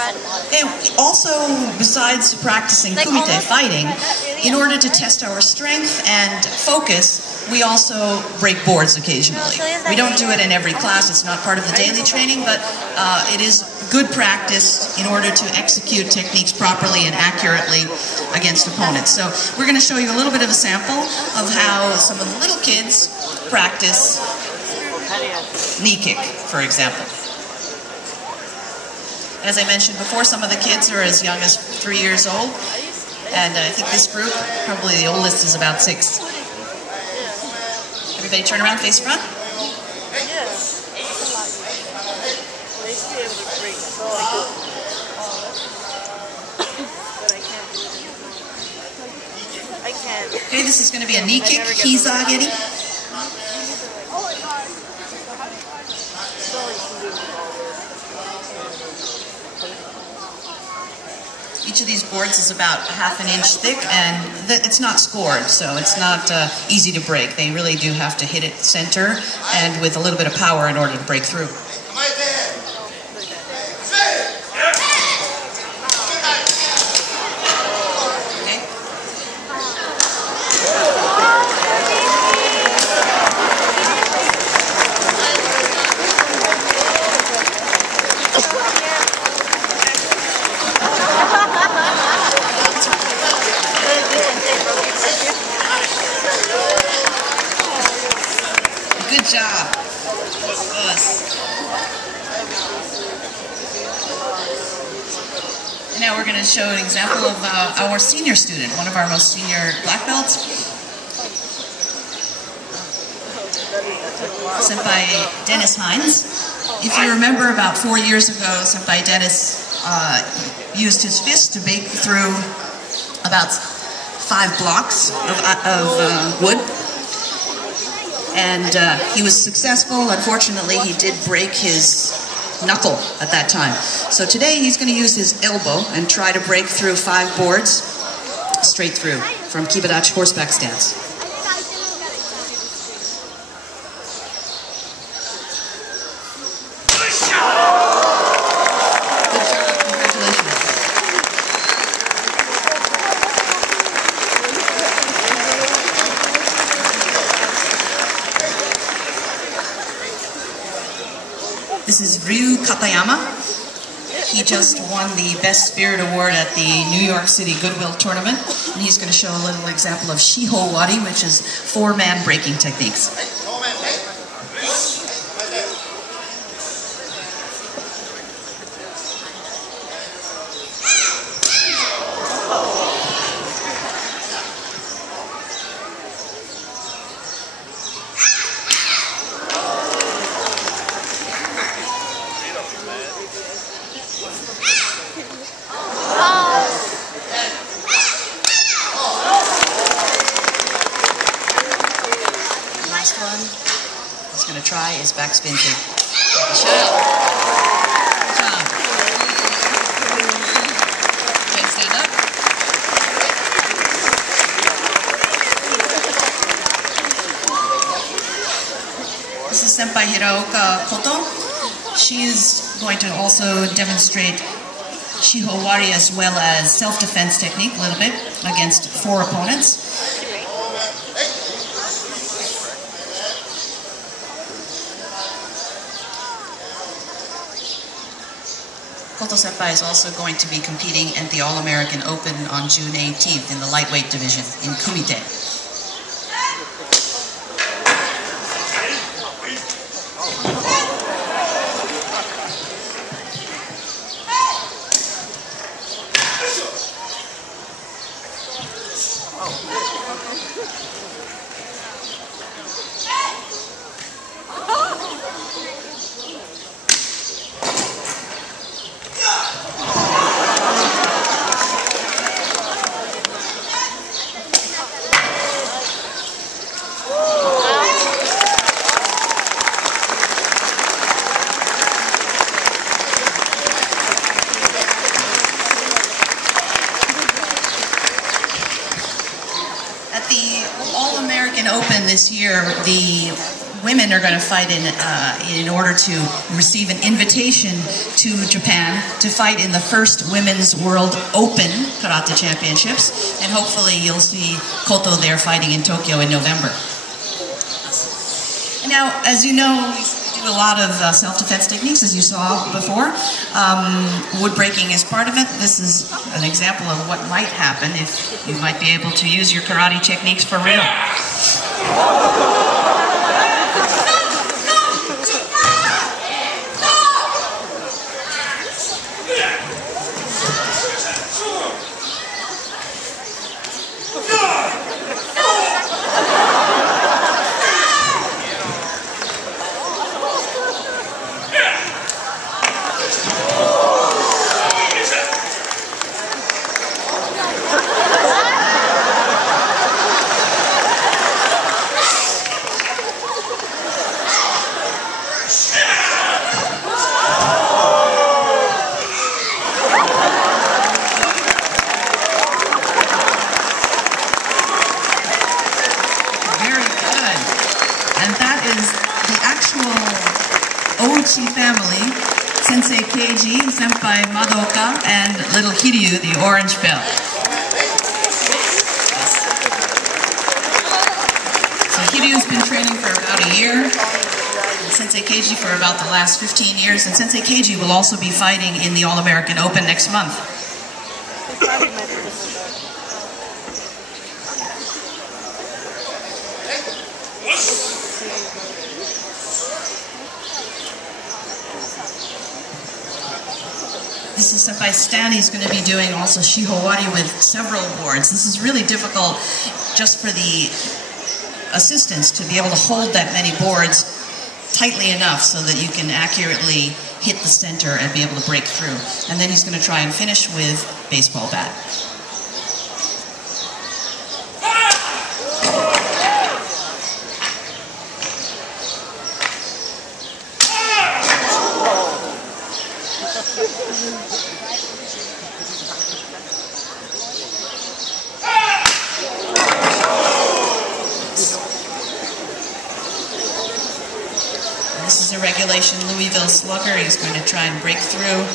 And also, besides practicing kumite fighting, in order to test our strength and focus, we also break boards occasionally. We don't do it in every class, it's not part of the daily training, but it is good practice in order to execute techniques properly and accurately against opponents. So we're going to show you a little bit of a sample of how some of the little kids practice knee kick, for example. As I mentioned before, some of the kids are as young as 3 years old, and I think this group, probably the oldest, is about 6. Everybody turn around, face front. Okay, this is going to be a knee kick, Hizageri. Each of these boards is about ½ an inch thick, and it's not scored, so it's not easy to break. They really do have to hit it center and with a little bit of power in order to break through. Good job. And now we're going to show an example of our senior student, one of our most senior black belts. Senpai Dennis Hines. If you remember, about 4 years ago, Senpai Dennis used his fist to break through about 5 blocks of wood. And he was successful. Unfortunately, he did break his knuckle at that time. So today he's going to use his elbow and try to break through 5 boards straight through from Kibadachi horseback stance. This is Ryu Katayama. He just won the Best Spirit Award at the New York City Goodwill Tournament. And he's going to show a little example of Shiho Wari, which is 4-man breaking techniques. He's going to try his backspin kick. Shut up. Good job. Okay, stand up. This is Senpai Hiraoka Koto. She is going to also demonstrate Shiho Wari as well as self-defense technique a little bit against 4 opponents. Koto Senpai is also going to be competing at the All-American Open on June 18th in the lightweight division in Kumite. At the All-American Open this year, the women are going to fight in order to receive an invitation to Japan to fight in the first Women's World Open Karate Championships, and hopefully you'll see Koto there fighting in Tokyo in November. Now, as you know, we do a lot of self-defense techniques, as you saw before. Wood breaking is part of it. This is an example of what might happen if you might be able to use your karate techniques for real. Family, Sensei Keiji, Senpai Madoka, and little Hiryu, the orange belt. So Hiryu's been training for about a year, and Sensei Keiji for about the last 15 years, and Sensei Keiji will also be fighting in the All-American Open next month. This is Senpai Stan. He's going to be doing also Shihowari with several boards. This is really difficult just for the assistants to be able to hold that many boards tightly enough so that you can accurately hit the center and be able to break through. And then he's going to try and finish with baseball bat. This is a regulation Louisville slugger. He's going to try and break through.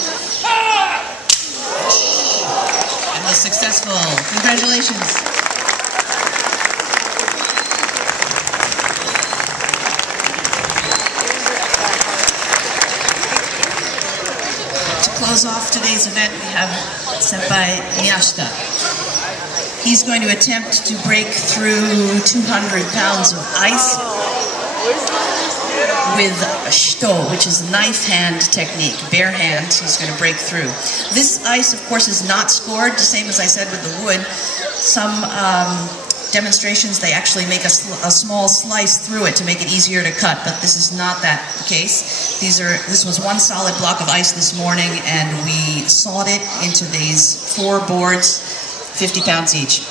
And was successful. Congratulations. To close off today's event, we have Senpai Miyashita. He's going to attempt to break through 200 pounds of ice with a shito, which is a knife hand technique, bare hand. He's going to break through. This ice, of course, is not scored, the same as I said with the wood. Some demonstrations, they actually make a small slice through it to make it easier to cut, but this is not that case. This was one solid block of ice this morning, and we sawed it into these 4 boards, 50 pounds each.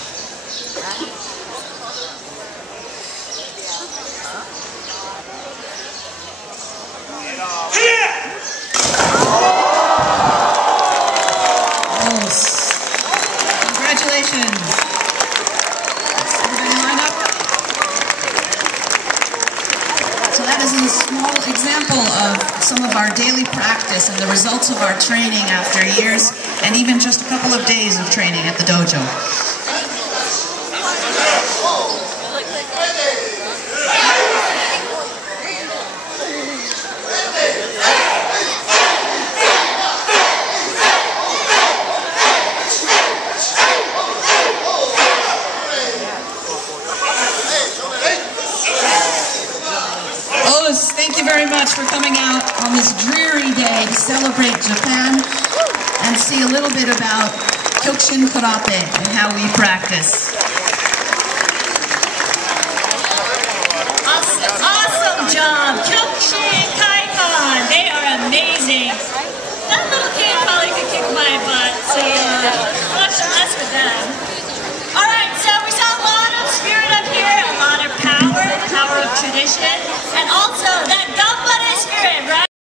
Congratulations. Everybody line up. So that is a small example of some of our daily practice and the results of our training after years and even just a couple of days of training at the dojo. Thank you very much for coming out on this dreary day to celebrate Japan and see a little bit about Kyokushin karate and how we practice.